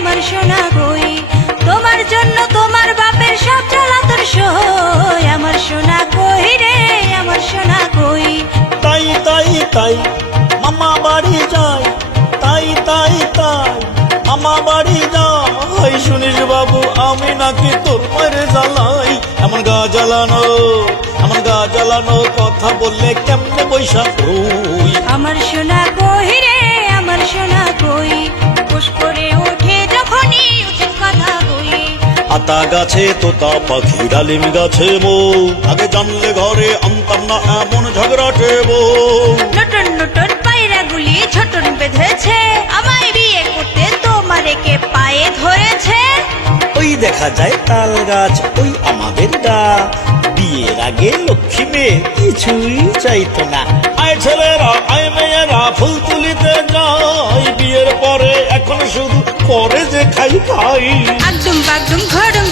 আমার সোনা কই, তোমার জন্য তোমার বাপের সব জ্বালাতন সই, আমার সোনা কই রে আমার সোনা কই। তাই তাই তাই মামা বাড়ি যাই, তাই তাই তাই মামা বাড়ি যাই। শুনিস বাবু আমি নাকি তোর মারে জ্বালাই, এমন গা জ্বালানো এমন গা জ্বালানো কথা বললে কেমনে বৈশা রই। আমার সোনা কই রে আমার সোনা কই, পুষ করে ওঠে যখনই উচিত কথা কই। আতা গাছে তোতা পাখি ডালিম গাছে বউ, আগে জানলে ঘরে আনতাম না এমন ঝগড়াটে বউ। নটন নটন পায়রা গুলি ছোটন বেঁধেছে, আমায় বিয়ে করতে তোমারে কে পায়ে ধরেছে। ওই দেখা যায় তাল গাছ ওই আমাদের গা, বিয়ের আগে লক্ষ্মী মেয়ে কিছুই চাইতো না। আয় ছেলেরা আয় মেয়েরা ফুল তুলিতে যাই, বিয়ের পরে এখন শুধু করে যে খাই খাই। আগডুম বাগডুম ঘডুম